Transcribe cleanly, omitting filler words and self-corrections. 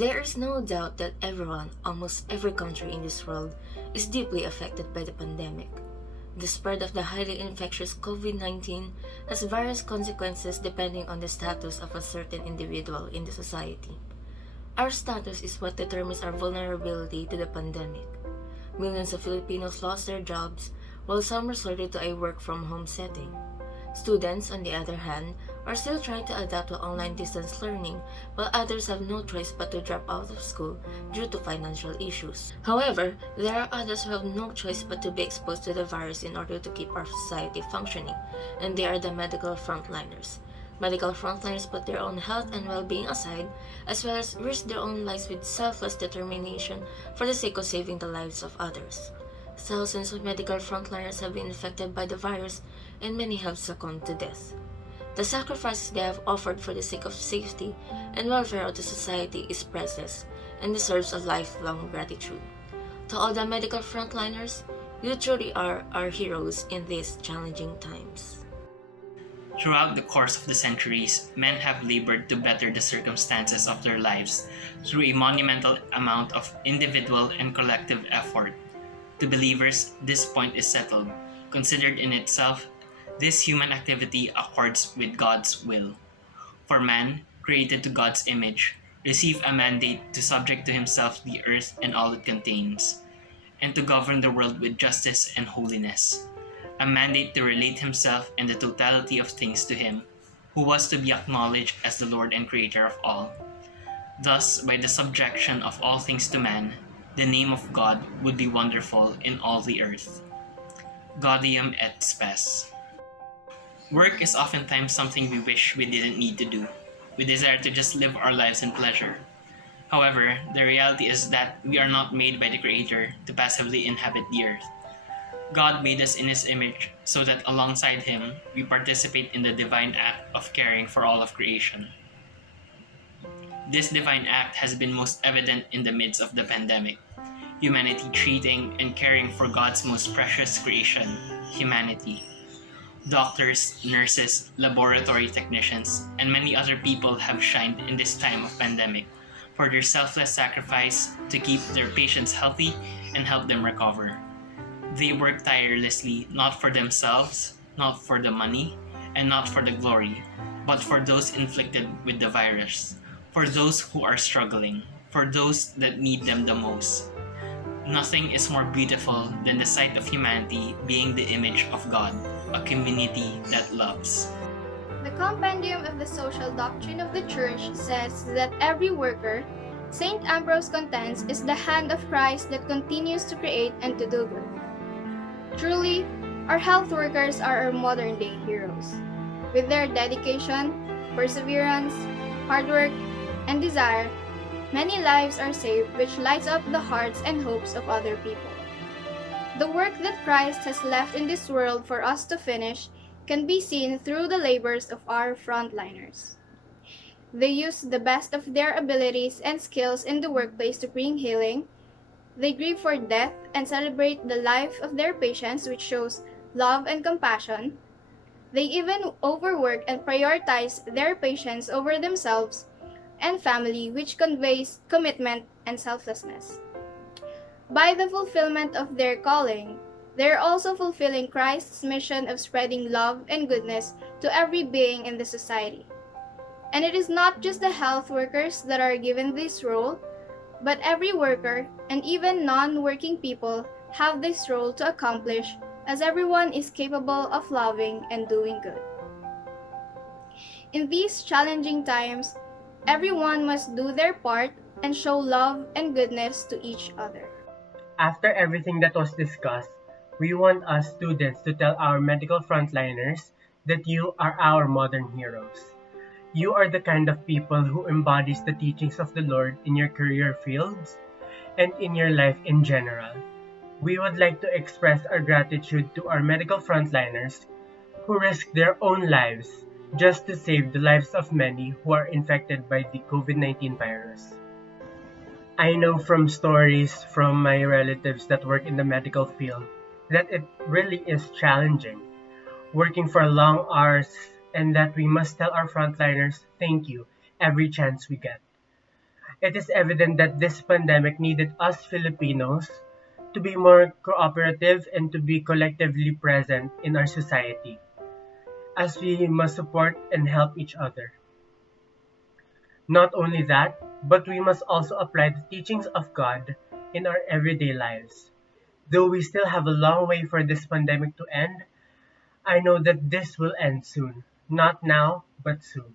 There is no doubt that everyone, almost every country in this world, is deeply affected by the pandemic. The spread of the highly infectious COVID-19 has various consequences depending on the status of a certain individual in the society. Our status is what determines our vulnerability to the pandemic. Millions of Filipinos lost their jobs, while some resorted to a work-from-home setting. Students, on the other hand, are still trying to adapt to online distance learning, while others have no choice but to drop out of school due to financial issues. However, there are others who have no choice but to be exposed to the virus in order to keep our society functioning, and they are the medical frontliners. Medical frontliners put their own health and well-being aside, as well as risk their own lives with selfless determination for the sake of saving the lives of others. Thousands of medical frontliners have been infected by the virus, and many have succumbed to death. The sacrifices they have offered for the sake of safety and welfare of the society is priceless and deserves a lifelong gratitude. To all the medical frontliners, you truly are our heroes in these challenging times. Throughout the course of the centuries, men have labored to better the circumstances of their lives through a monumental amount of individual and collective effort. To believers, this point is settled. Considered in itself, this human activity accords with God's will. For man, created to God's image, received a mandate to subject to himself the earth and all it contains, and to govern the world with justice and holiness. A mandate to relate himself and the totality of things to him, who was to be acknowledged as the Lord and Creator of all. Thus, by the subjection of all things to man, the name of God would be wonderful in all the earth. Gaudium et Spes. Work is oftentimes something we wish we didn't need to do. We desire to just live our lives in pleasure. However, the reality is that we are not made by the Creator to passively inhabit the earth. God made us in His image so that alongside Him, we participate in the divine act of caring for all of creation. This divine act has been most evident in the midst of the pandemic. Humanity treating and caring for God's most precious creation, humanity. Doctors, nurses, laboratory technicians, and many other people have shined in this time of pandemic for their selfless sacrifice to keep their patients healthy and help them recover. They work tirelessly not for themselves, not for the money, and not for the glory, but for those inflicted with the virus, for those who are struggling, for those that need them the most. Nothing is more beautiful than the sight of humanity being the image of God, a community that loves. The Compendium of the Social Doctrine of the Church says that every worker, St. Ambrose contends, is the hand of Christ that continues to create and to do good. Truly, our health workers are our modern-day heroes. With their dedication, perseverance, hard work, and desire, many lives are saved, which lights up the hearts and hopes of other people. The work that Christ has left in this world for us to finish can be seen through the labors of our frontliners. They use the best of their abilities and skills in the workplace to bring healing. They grieve for death and celebrate the life of their patients, which shows love and compassion. They even overwork and prioritize their patients over themselves and family, which conveys commitment and selflessness. By the fulfillment of their calling, they are also fulfilling Christ's mission of spreading love and goodness to every being in the society. And it is not just the health workers that are given this role, but every worker and even non-working people have this role to accomplish, as everyone is capable of loving and doing good. In these challenging times, everyone must do their part and show love and goodness to each other. After everything that was discussed, we want us students to tell our medical frontliners that you are our modern heroes. You are the kind of people who embodies the teachings of the Lord in your career fields and in your life in general. We would like to express our gratitude to our medical frontliners who risk their own lives just to save the lives of many who are infected by the COVID-19 virus. I know from stories from my relatives that work in the medical field that it really is challenging, working for long hours, and that we must tell our frontliners thank you every chance we get. It is evident that this pandemic needed us Filipinos to be more cooperative and to be collectively present in our society, as we must support and help each other. Not only that, but we must also apply the teachings of God in our everyday lives. Though we still have a long way for this pandemic to end, I know that this will end soon. Not now, but soon.